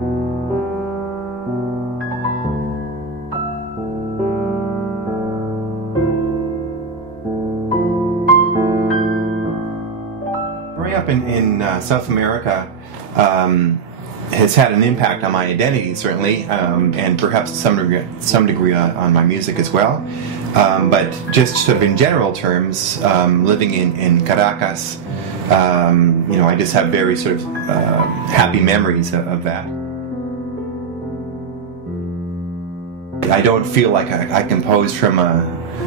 Growing up in South America has had an impact on my identity, certainly, and perhaps to some degree on my music as well. But just sort of in general terms, living in Caracas, I just have very sort of happy memories of that. I don't feel like I compose from a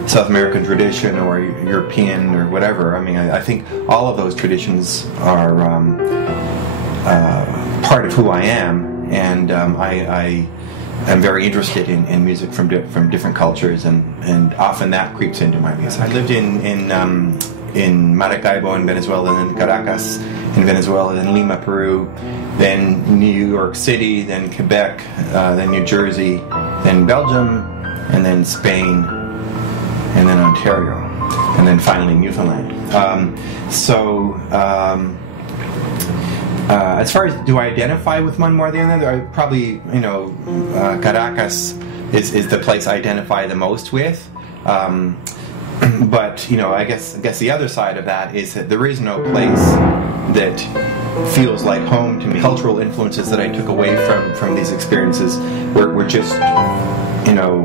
South American tradition or European or whatever. I mean, I think all of those traditions are part of who I am, and I am very interested in music from different cultures, and often that creeps into my music. I lived in Maracaibo in Venezuela, then Caracas in Venezuela, then Lima, Peru, then New York City, then Quebec, then New Jersey, then Belgium, and then Spain, and then Ontario, and then finally Newfoundland. As far as do I identify with one more than the other, I probably, Caracas is the place I identify the most with. But I guess the other side of that is that there is no place that feels like home to me. Cultural influences that I took away from these experiences were just,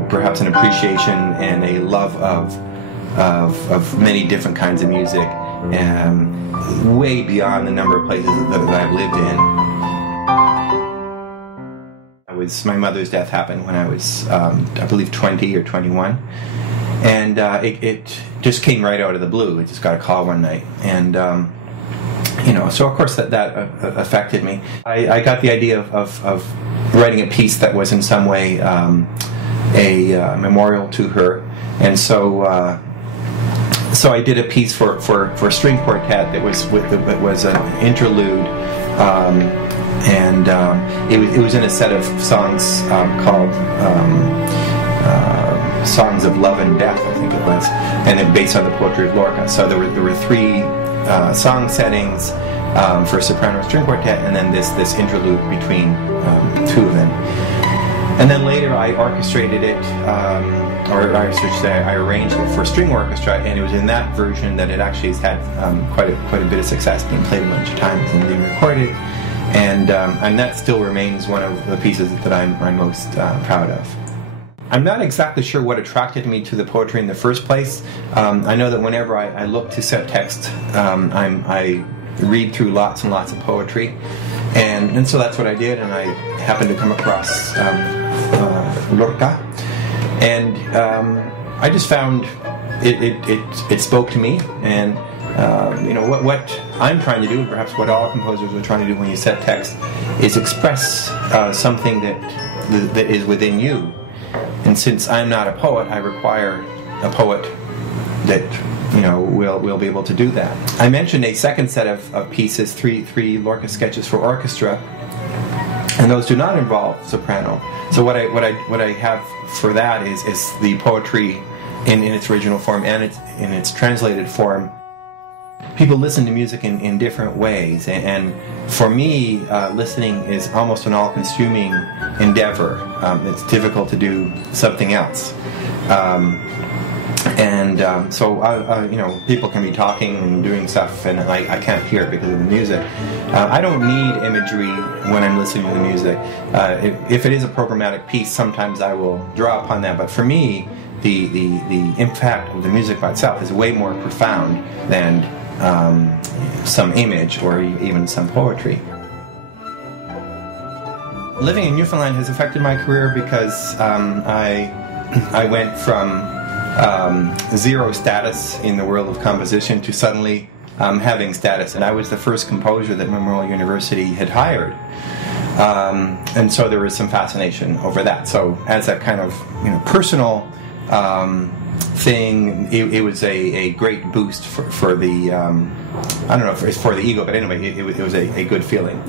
perhaps an appreciation and a love of many different kinds of music, and way beyond the number of places that I've lived in. My mother's death happened when I was, I believe, 20 or 21. And it just came right out of the blue. I just got a call one night, and so of course that affected me. I got the idea of writing a piece that was in some way a memorial to her, and so I did a piece for a string quartet that was an interlude, and it was in a set of songs called. Songs of Love and Death, I think it was, and then based on the poetry of Lorca. So there were three song settings for soprano string quartet, and then this interlude between two of them. And then later I orchestrated it, or I should say I arranged it for string orchestra, and it was in that version that it actually has had quite a bit of success, being played a bunch of times and being recorded, and that still remains one of the pieces that I'm most proud of. I'm not exactly sure what attracted me to the poetry in the first place. I know that whenever I look to set text, I read through lots and lots of poetry, and so that's what I did, and I happened to come across Lorca, and I just found it spoke to me, and what I'm trying to do, perhaps what all composers are trying to do when you set text, is express something that is within you. And since I'm not a poet, I require a poet that will be able to do that. I mentioned a second set of pieces, three Lorca sketches for orchestra, and those do not involve soprano. So what I have for that is the poetry in its original form and in its translated form. People listen to music in different ways, and for me, listening is almost an all-consuming endeavor. It's difficult to do something else, so people can be talking and doing stuff, and I can't hear it because of the music. I don't need imagery when I'm listening to the music. If it is a programmatic piece, sometimes I will draw upon that, but for me, the impact of the music by itself is way more profound than some image or even some poetry. Living in Newfoundland has affected my career because I went from zero status in the world of composition to suddenly having status, and I was the first composer that Memorial University had hired, and so there was some fascination over that. So as a kind of personal thing, it was a great boost for the I don't know if it's for the ego, but anyway, it was a good feeling.